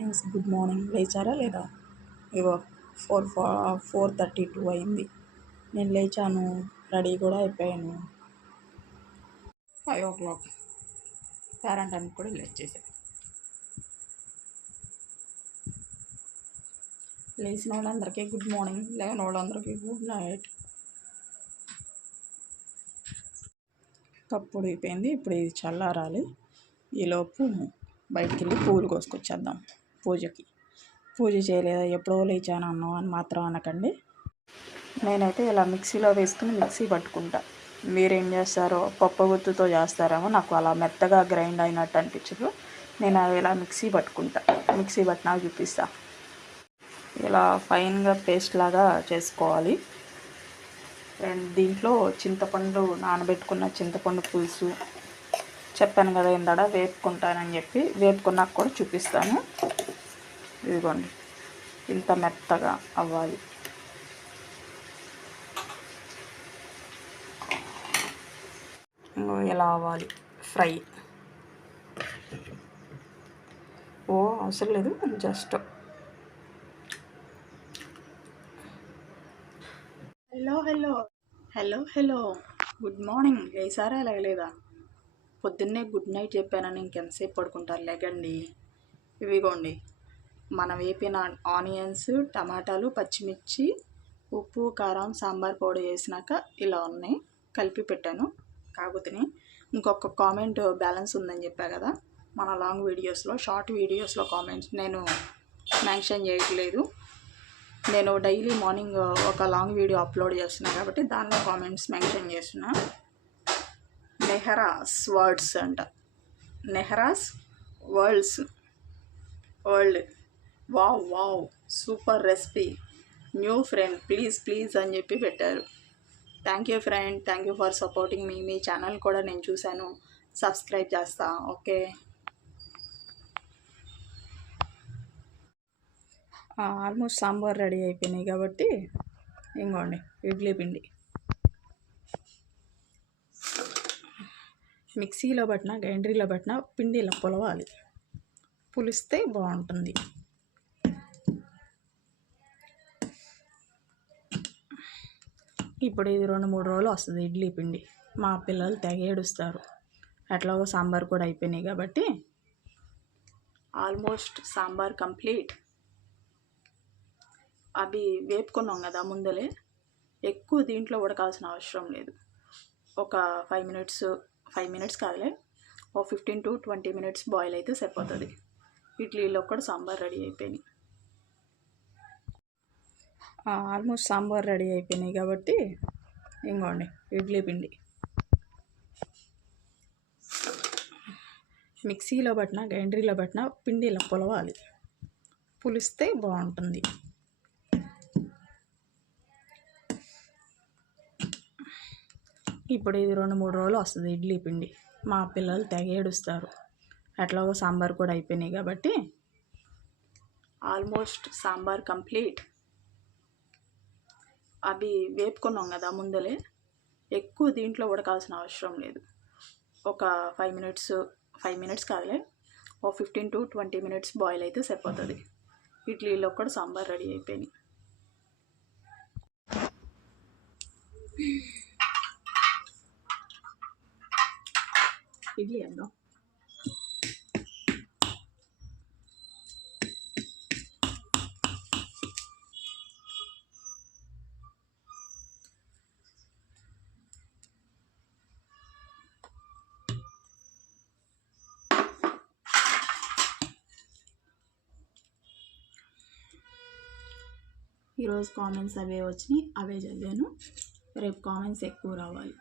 Friends good morning. లేచారా లేదా? ఇగో 4:32 అయింది. నేను లేచాను, రెడీ కూడా అయిపోయాను. 5 o'clock పేరెంటానికి కూడా లేచేసాను. లేచిన వాళ్ళందరికీ గుడ్ మార్నింగ్, లేని వాళ్ళందరికీ గుడ్ నైట్. కప్పుడు అయిపోయింది, ఇప్పుడు ఇది చల్లారాలి. ఈలోపు బయటికి వెళ్ళి పూలు కోసుకొచ్చేద్దాం. పూజ చేయలేదా, ఎప్పుడో లేచాను అన్నాం అని మాత్రం అనకండి. నేనైతే ఇలా మిక్సీలో వేసుకుని మిక్సీ పట్టుకుంటా. మీరేం చేస్తారో, పప్పు గుత్తుతో చేస్తారేమో, నాకు అలా మెత్తగా గ్రైండ్ అయినట్టు అనిపించదు. నేను ఇలా మిక్సీ పట్టుకుంటా. మిక్సీ పట్టినా చూపిస్తా. ఇలా ఫైన్గా పేస్ట్ లాగా చేసుకోవాలి. అండ్ దీంట్లో చింతపండు, నానబెట్టుకున్న చింతపండు పులుసు చెప్పాను కదా ఇందాడ వేపుకుంటానని చెప్పి, వేపుకున్నాక కూడా చూపిస్తాను. ఇదిగోండి, ఇంత మెత్తగా అవ్వాలి. ఇలా అవ్వాలి ఫ్రై. అవసరం లేదు, జస్ట్ హలో గుడ్ మార్నింగ్. లేసారా లేగలేదా? పొద్దున్నే గుడ్ నైట్ చెప్పానని ఇంకెంతసేపు పడుకుంటారు? లేకండి. ఇవిగోండి, మనం వేపిన ఆనియన్స్, టమాటాలు, పచ్చిమిర్చి, ఉప్పు, కారం, సాంబార్ పౌడర్ వేసినాక ఇలా ఉన్నాయి. కలిపి పెట్టాను. కాకపోతే ఇంకొక కామెంట్ బ్యాలెన్స్ ఉందని చెప్పా కదా, మన లాంగ్ వీడియోస్లో, షార్ట్ వీడియోస్లో కామెంట్స్ నేను మెన్షన్ చేయట్లేదు. నేను డైలీ మార్నింగ్ ఒక లాంగ్ వీడియో అప్లోడ్ చేస్తున్నా కాబట్టి దానిలో కామెంట్స్ మెన్షన్ చేస్తున్నా. నెహరాస్ వర్డ్స్ అంట, Nehra's world. Wow super recipe, new friend, please అని చెప్పి పెట్టారు. Thank you friend, thank you for supporting మీ ఛానల్ కూడా నేను చూశాను, సబ్స్క్రైబ్ చేస్తా. ఓకే, ఆల్మోస్ట్ సాంబార్ రెడీ అయిపోయినాయి కాబట్టి ఇంకోండి ఇడ్లీ పిండి. మిక్సీలో పట్టినా, గ్రైండర్లో పట్టినా పిండి ఇలా పులవాలి. పులిస్తే బాగుంటుంది. ఇప్పుడు ఇది 2-3 రోజులు వస్తుంది ఇడ్లీ పిండి. మా పిల్లలు తెగ ఏడుస్తారు. ఎట్లాగో సాంబార్ కూడా అయిపోయినాయి కాబట్టి ఆల్మోస్ట్ సాంబార్ కంప్లీట్. అవి వేపుకున్నాం కదా ముందలే, ఎక్కువ దీంట్లో ఉడకాల్సిన అవసరం లేదు. ఒక 5 మినిట్స్ కాదులే, ఒక 15 to 20 మినిట్స్ బాయిల్ అయితే సరిపోతుంది. ఇడ్లీలో కూడా సాంబార్ రెడీ అయిపోయినాయి. ఆల్మోస్ట్ సాంబార్ రెడీ అయిపోయినాయి కాబట్టి ఇంకోండి ఇడ్లీ పిండి. మిక్సీలో పట్టినా, గ్రైండర్లో పట్టినా పిండి ఇలా పులవాలి. పులిస్తే బాగుంటుంది. ఇప్పుడు ఇది 2-3 రోజులు వస్తుంది ఇడ్లీ పిండి. మా పిల్లలు తెగ ఏడుస్తారు. ఎట్లాగో సాంబార్ కూడా అయిపోయినాయి కాబట్టి ఆల్మోస్ట్ సాంబార్ కంప్లీట్. అవి వేపుకున్నాం కదా ముందలే, ఎక్కువ దీంట్లో ఉడకాల్సిన అవసరం లేదు. ఒక 5 మినిట్స్ కాదులే, ఒక 15 to 20 మినిట్స్ బాయిల్ అయితే సరిపోతుంది. ఇడ్లీలో కూడా సాంబార్ రెడీ అయిపోయినాయి. ఇడ్లీ వేద్దాం. ఈరోజు కామెంట్స్ అవే వచ్చినాయి, అవే చదివాను. రేపు కామెంట్స్ ఎక్కువ రావాలి.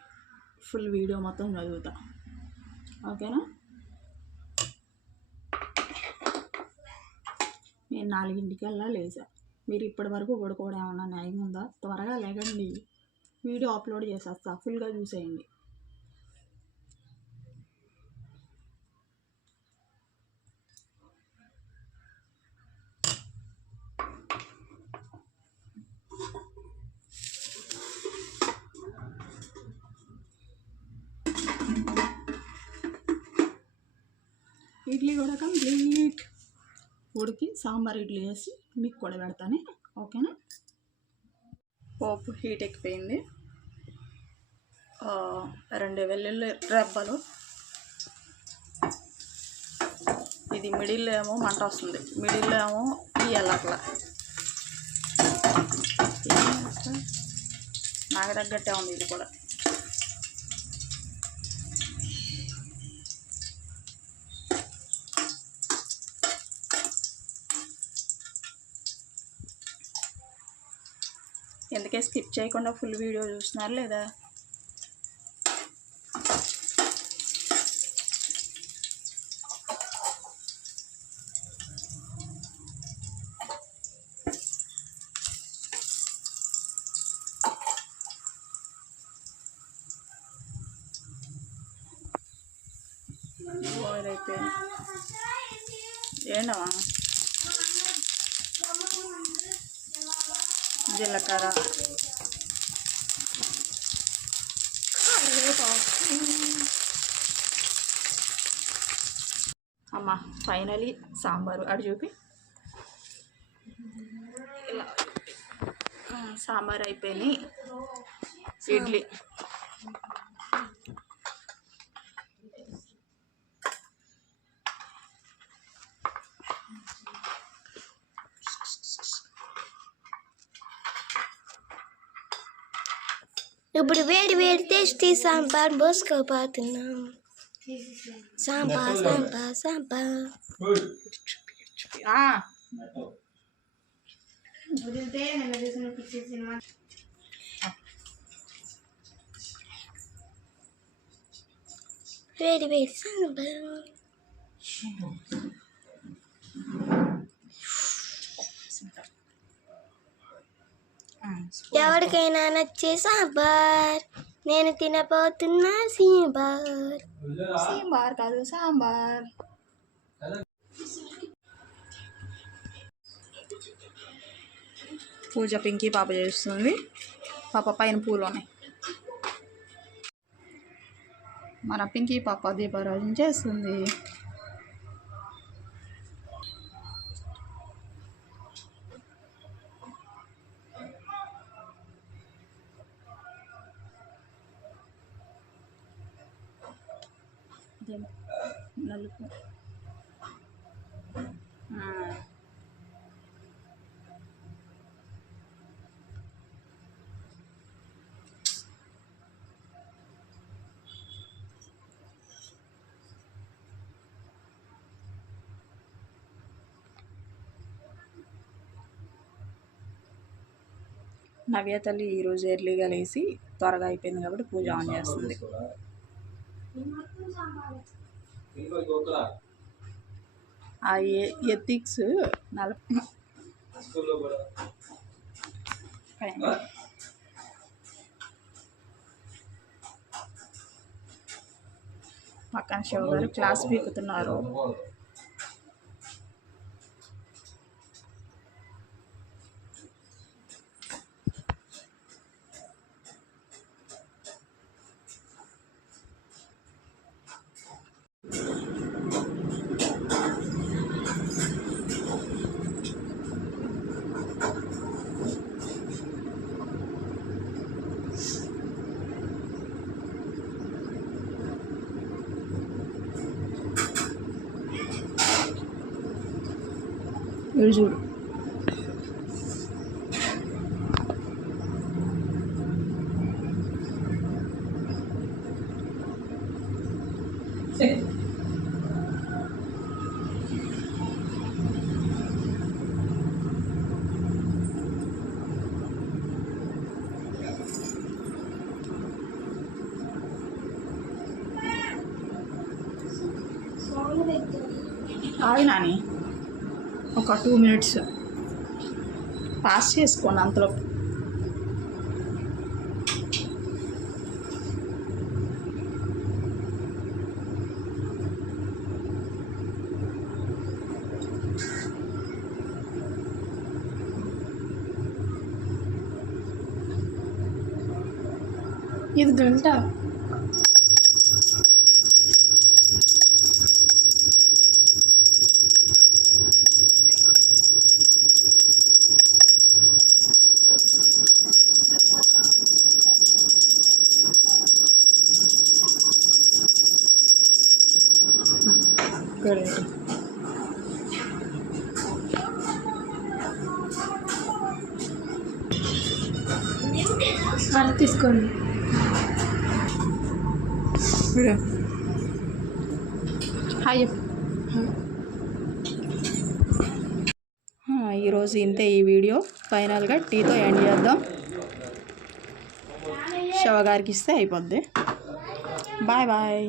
ఫుల్ వీడియో మొత్తం చదువుతా. ఓకేనా? నేను 4:00కల్లా లేచా. మీరు ఇప్పటి వరకు పడుకోవడం ఏమన్నా న్యాయం ఉందా? త్వరగా లేకండి, వీడియో అప్లోడ్ చేసేస్తా, ఫుల్గా చూసేయండి. ఇడ్లీ కూడా కంప్లీట్. ఉడికి సాంబార్ ఇడ్లీ వేసి మీకు కూడా పెడతాను, ఓకేనా. పోపు హీట్ ఎక్కిపోయింది. 2 వెల్లుల్లి రెబ్బలు. ఇది మిడిల్లో ఏమో మంట వస్తుంది, మిడిల్లో ఏమో తీయాలి అట్లా. నాకు తగ్గట్టే ఉంది ఇది కూడా. ఎందుకే స్కిప్ చేయకుండా ఫుల్ వీడియో చూస్తున్నారు లేదా? బాయిల్ అయిపోయింది. ఏంటమ్మా? జీలకర్ర, అమ్మ ఫైనలీ సాంబారు అటు చూపి. ఇలా సాంబార్ అయిపోయినాయి. ఇడ్లీ ఇప్పుడు వేడి వేడి టేస్టీ సాంబార్ పోసుకోపోతున్నాం. సాంబార్ సాంబార్ సాంబార్ వేడి వేడి సాంబార్. ఎవరికైనా నచ్చే సాంబార్, నేను తినబోతున్నా సాంబార్. సాంబార్ కాదు సాంబార్. పూజ పింకీ పాప చేస్తుంది. పాప పైన పూలు ఉన్నాయి. మన పింకీ పాప దీపారాజన చేస్తుంది. నలుపు నవ్య తల్లి ఈరోజు ఎర్లీగా లేచి త్వరగా అయిపోయింది కాబట్టి పూజ ఆన్ చేస్తుంది. ఆ ఎథిక్స్ పక్కన శివ గారు క్లాస్ పీకుతున్నారు. చూడు ఆగి నాని ఒక 2 minutes పాస్ చేసుకోండి అంతలో. ఇది గంట కడిగి వాళ్ళు తీసుకోండి వీడియో హాయ్ చెప్పు. ఈరోజు ఇంతే ఈ వీడియో. ఫైనల్గా టీతో ఎండ్ చేద్దాం. శివగారికి ఇస్తే అయిపోద్ది. Bye bye.